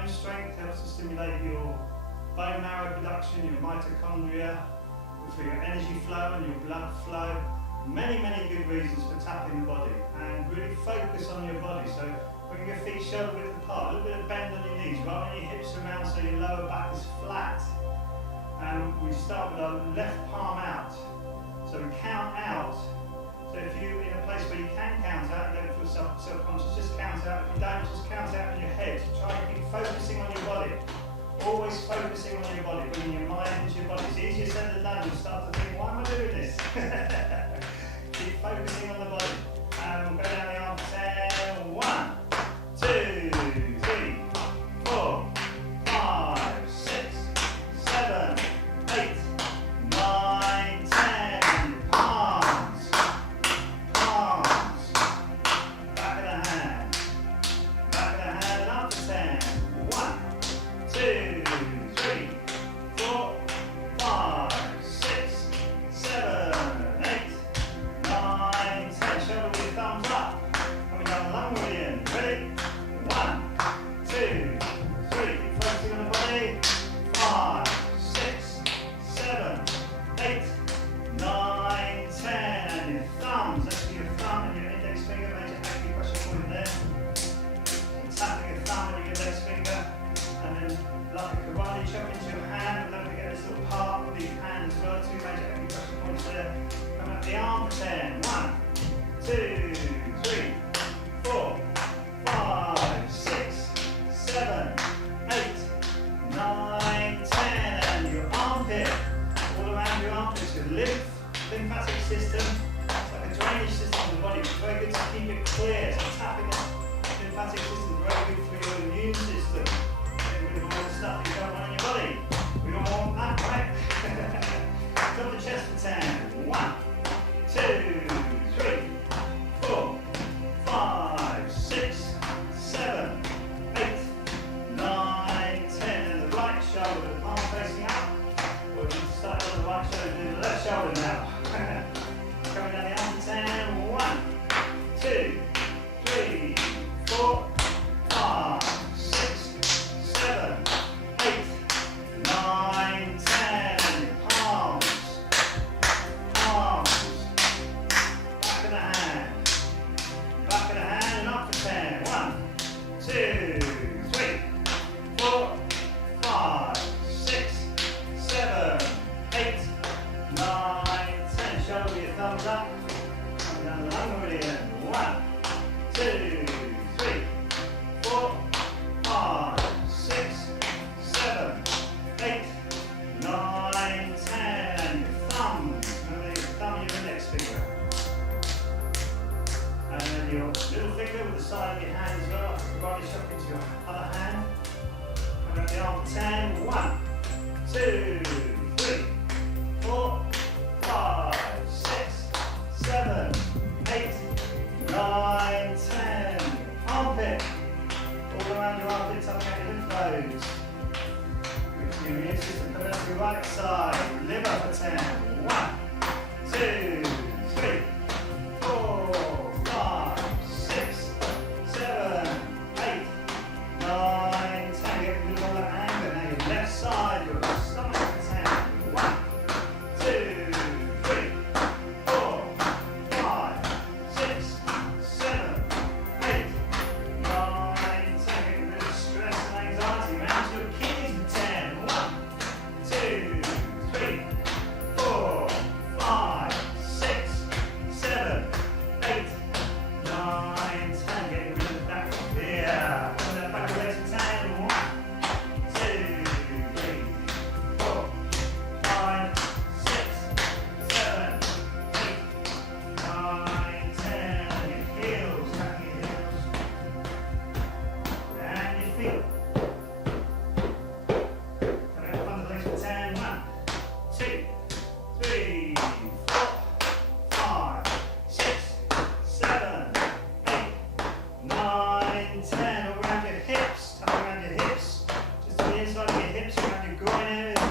bone strength, helps to stimulate your bone marrow production, your mitochondria, for your energy flow and your blood flow. Many good reasons for tapping the body, and really focus on your body. So bring your feet shoulder width apart, a little bit of bend on your knees, rolling your hips around so your lower back is flat. And we start with our left palm out. So we count out. So if you're in a place where you can count out, you don't feel self-conscious, just count out. If you don't, just count out in your head. Try and keep focusing on your body. Always focusing on your body, bringing your mind into your body. It's easier said than done. You start to think, why am I doing this? Keep focusing on the body. And we'll go down the arm for 10. 1, 2, 3, 4, 5, 6, 7, 8, 9, 10. Palms. Palms. Back of the hand. Back of the hand and up to 10. 1, 2, 3, 4, 5, 6, 7, 8, 9, 10. Shoulder with your thumbs up. Coming down the lung meridian. Ready? 1, 2, 3. Keep focusing on the body. 5, 6, 7, 8, 9, 10. And your thumbs. Let's do your thumb and your index finger. Major acupressure point there. And tapping your thumb and your index finger. And then, like a karate chop into your hand, and don't forget this little part of the hand as well. 2 major acupressure points there. Come up the arm for 10. 1, 2, 3, 4, 5, 6, 7, 8, 9, 10. And your armpit, all around your armpits, your lymphatic system. It's like a drainage system of the body. It's very good to keep it clear. So tapping the lymphatic system is very good for your immune system. With all the stuff you don't want in your body. We don't want that, right? Drop the chest for 10. 1, 2, 3, 4, 5, 6, 7, 8, 9, 10. And the right shoulder, the palm facing up. Or you can start on the right shoulder, do the left shoulder now. Coming down the arm for 10. 1, 2, 3, 4, 5, 6, 7, 8, 9, 10. And your palms. Palms. Back of the hand. Back of the hand and up for 10. 1, 2, 3, 4, 5, 6, 7, 8, 9, 10. Shoulder with your thumbs up. Coming down the lung meridian. 1, 2, 3, 4, 5, 6, 7, 8, 9, 10. And your thumbs. Remember your thumb and your index finger. And then your little finger with the side of your hand as well. Karate chop into your other hand. Coming up the arm for 10. 1, 2, 3, 4, 5, 6, 7, 8, 9, 10. Armpit. All around your armpit, tucking out your lymph nodes. Your immune system coming up your right side. Liver for 10. 1, 2, 3, 4, 5, 6, 7, 8, 9, 10. Get rid of all that anger. Now your left side, your stomach for 10. 1, 2, 3, 4, 5, 6, 7, 8, 9, 10. Get rid of stress and anxiety. Round to your kidneys for 10. 1, 2, 3, 4, 5, 6, 7, 8, 9, 10. Getting rid of that fear. Put that back legs for 10. 1, 2, 3, 4, 5, 6, 7, 8, 9, 10. Your heels, tapping your heels. And your feet. Coming up under the legs for 10. 1, 2, 3, 4, 5, 6, 7, 8, 9, 10. All around your hips. Tap around your hips. Just to the inside of your hips, around your groin area.